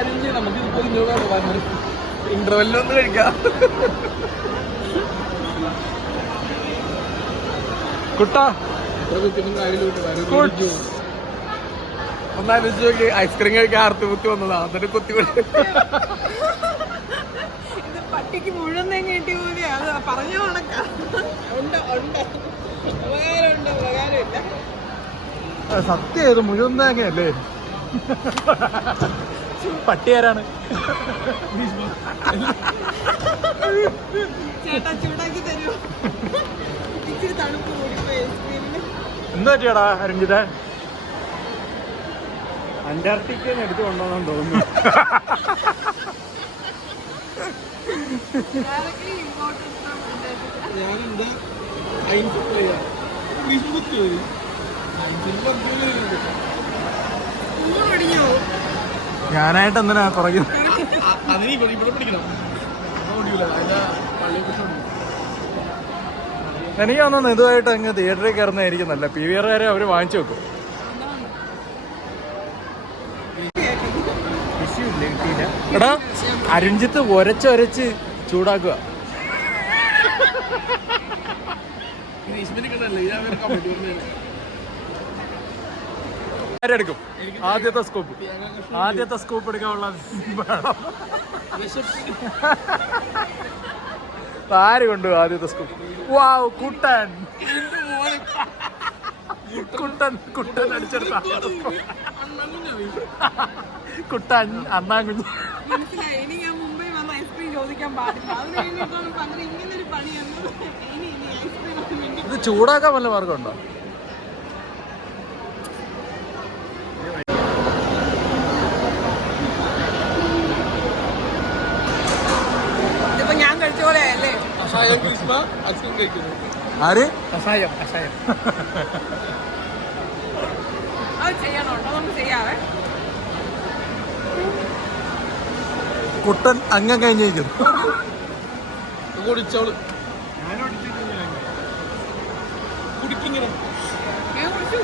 കാര്യം നമുക്ക് ഇന്റർവെല്ലൊന്നും കഴിക്കാം. കുട്ടാ ഒന്നാലോചിച്ച് നോക്കി, ഐസ്ക്രീം കഴിക്കാൻ ആർത്തുകുത്തി വന്നതാ, എന്നിട്ട് കുത്തി പട്ടിക്ക് മുഴുവൻ കിട്ടിയ പോലെ അത് പറഞ്ഞ കണക്കാ. ഉപകാരമില്ല. സത്യം ഏത് മുഴുവൻ തേങ്ങയല്ലേ? പട്ടി ആരാണ്? ചേട്ടാ ചൂടാക്കി തരുമോ? ഇച്ചിരി തണുപ്പ് കൂടിപ്പോയി ഐസ്ക്രീമിന്. എന്താ പറ്റിയാടാ അരഞ്ജിത? അന്റാർട്ടിക്കന്ന് എടുത്തു കൊണ്ടുവന്നു തോന്നുന്നു. ഞാനായിട്ട് എന്തിനാ പറയുന്നത്? എനിക്ക് തോന്നുന്നു ഇതുമായിട്ട് അങ്ങ് തിയേറ്ററിൽ കയറുന്നതായിരിക്കും നല്ല. PVR അവര് വാങ്ങിച്ചു വെക്കും. എടാ അരുൺജിത്ത് ഒരച്ച് ചൂടാക്കുക. ആരെടുക്കും ആദ്യത്തെ സ്കൂപ്പ് എടുക്കാനുള്ള ആര് കൊണ്ടുപോകും ആദ്യത്തെ സ്കൂപ്പ്? വാവ്, കുട്ടൻ അടിച്ചെടുത്ത കുട്ടൻ അണ്ണാൻ കുഞ്ഞ്. മനസ്സിലായി. ഇനി ഞാൻ മുംബൈ വന്ന് ഐസ്ക്രീം ചോദിക്കാൻ പാടില്ല. അത് കഴിഞ്ഞിട്ടാണ് പകരം ഇങ്ങനൊരു പണി എന്നത്. ഇനി ഐസ്ക്രീം ഇത് ചൂടാക്കാൻ വല്ല മാർഗമുണ്ടോ? ഇതിപ്പോ ഞാൻ കഴിച്ച പോലെ അല്ലേ? ആര്? അത് ചെയ്യണോട്ടോ, നമുക്ക് ചെയ്യാവേ. കുട്ടൻ അങ്ങം കഴിഞ്ഞിരിക്കുന്നു. ഞാൻ കുടിച്ചു.